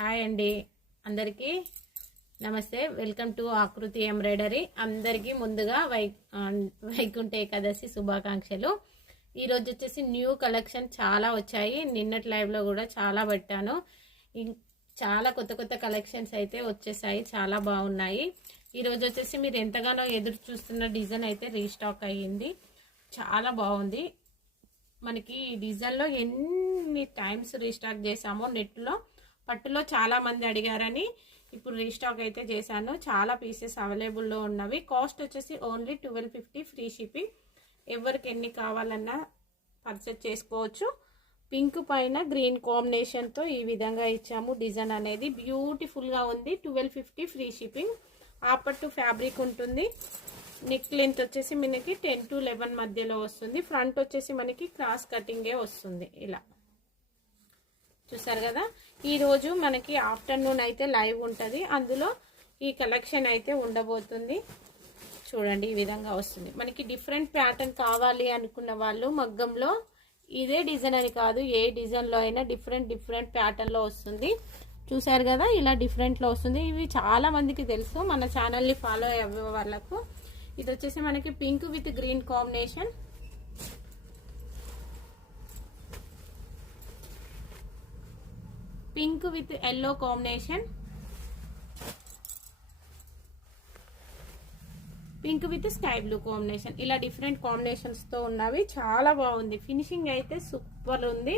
Hi అండి, అందరికీ నమస్తే. వెల్కమ్ టు ఆకృతి ఎంబ్రాయిడరీ. అందరికీ ముందుగా వైకుంఠ ఏకాదశి శుభాకాంక్షలు. ఈరోజు వచ్చేసి న్యూ కలెక్షన్ చాలా వచ్చాయి. నిన్నటి లైవ్లో కూడా చాలా పెట్టాను. చాలా కొత్త కొత్త కలెక్షన్స్ అయితే వచ్చేసాయి, చాలా బాగున్నాయి. ఈరోజు వచ్చేసి మీరు ఎంతగానో ఎదురు చూస్తున్న డిజైన్ అయితే రీస్టాక్ అయ్యింది. చాలా బాగుంది. మనకి ఈ డిజైన్లో ఎన్ని టైమ్స్ రీస్టాక్ చేసామో, నెట్లో పట్టులో చాలా మంది అడిగారని ఇప్పుడు రీస్టాక్ అయితే చేశాను. చాలా పీసెస్ అవైలబుల్లో ఉన్నవి. కాస్ట్ వచ్చేసి ఓన్లీ 1250 ఫ్రీ షిప్పింగ్. ఎవరికి ఎన్ని కావాలన్నా పర్చేస్ చేసుకోవచ్చు. పింక్ పైన గ్రీన్ కాంబినేషన్తో ఈ విధంగా ఇచ్చాము. డిజైన్ అనేది బ్యూటిఫుల్గా ఉంది. 1250 ఫ్రీ షిప్పింగ్. ఆపట్టు ఫ్యాబ్రిక్ ఉంటుంది. నెక్ లెంత్ వచ్చేసి మనకి 10 to 11 మధ్యలో వస్తుంది. ఫ్రంట్ వచ్చేసి మనకి క్రాస్ కటింగే వస్తుంది. ఇలా చూసారు కదా. ఈరోజు మనకి ఆఫ్టర్నూన్ అయితే లైవ్ ఉంటుంది. అందులో ఈ కలెక్షన్ అయితే ఉండబోతుంది. చూడండి, ఈ విధంగా వస్తుంది. మనకి డిఫరెంట్ ప్యాటర్న్ కావాలి అనుకున్న వాళ్ళు మగ్గంలో ఇదే డిజైన్ అని కాదు, ఏ డిజైన్లో అయినా డిఫరెంట్ ప్యాటర్న్లో వస్తుంది. చూసారు కదా, ఇలా డిఫరెంట్లో వస్తుంది. ఇవి చాలా మందికి తెలుసు, మన ఛానల్ని ఫాలో అయ్యే వాళ్ళకు. ఇది వచ్చేసి మనకి pink with green combination. Pink with yellow combination, pink with sky blue combination. ఇలా డిఫరెంట్ కాంబినేషన్స్ తో ఉన్నవి. చాలా బాగుంది. ఫినిషింగ్ అయితే సూపర్ ఉంది.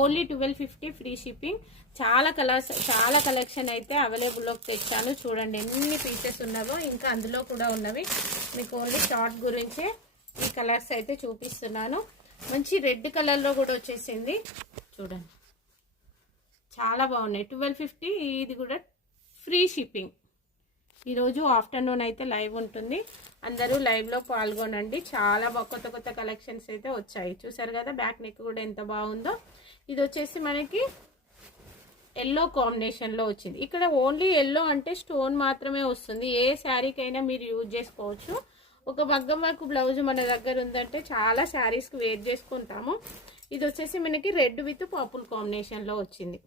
Only 1250 free shipping. చాలా కలర్స్, చాలా కలెక్షన్ అయితే అవైలబుల్లోకి తెచ్చాను. చూడండి ఎన్ని పీసెస్ ఉన్నావో. ఇంకా అందులో కూడా ఉన్నవి. మీకు ఓన్లీ షార్ట్ గురించే ఈ కలర్స్ అయితే చూపిస్తున్నాను. మంచి రెడ్ కలర్లో కూడా వచ్చేసింది. చూడండి, చాలా బాగున్నాయి. 1250. ఇది కూడా ఫ్రీ షిప్పింగ్. ఈరోజు ఆఫ్టర్నూన్ అయితే లైవ్ ఉంటుంది. అందరూ లైవ్లో పాల్గొనండి. చాలా కొత్త కొత్త కలెక్షన్స్ అయితే వచ్చాయి. చూసారు కదా, బ్యాక్ నెక్ కూడా ఎంత బాగుందో. ఇది వచ్చేసి మనకి ఎల్లో కాంబినేషన్లో వచ్చింది. ఇక్కడ ఓన్లీ ఎల్లో అంటే స్టోన్ మాత్రమే వస్తుంది. ఏ శారీకైనా మీరు యూజ్ చేసుకోవచ్చు. ఒక మగ్గం వర్క్ బ్లౌజ్ మన దగ్గర ఉందంటే చాలా శారీస్కి వేర్ చేసుకుంటాము. ఇది వచ్చేసి మనకి రెడ్ విత్ పర్పుల్ కాంబినేషన్లో వచ్చింది.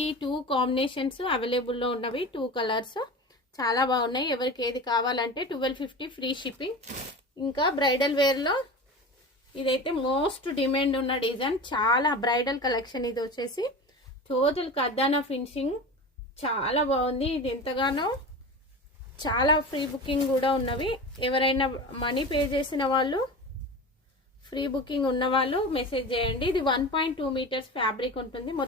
ఈ 2 కాంబినేషన్స్ అవైలబుల్లో ఉన్నవి. 2 కలర్స్ చాలా బాగున్నాయి. ఎవరికి ఏది కావాలంటే 1250 ఫ్రీ షిప్పింగ్. ఇంకా బ్రైడల్ వేర్లో ఇదైతే మోస్ట్ డిమాండ్ ఉన్న డిజైన్. చాలా బ్రైడల్ కలెక్షన్. ఇది వచ్చేసి టోటల్ కర్దానా ఫినిషింగ్. చాలా బాగుంది. ఇది ఎంతగానో చాలా ఫ్రీ బుకింగ్ కూడా ఉన్నవి. ఎవరైనా మనీ పే చేసిన వాళ్ళు, ఫ్రీ బుకింగ్ ఉన్న వాళ్ళు మెసేజ్ చేయండి. ఇది 1.2 మీటర్స్ ఫ్యాబ్రిక్ ఉంటుంది.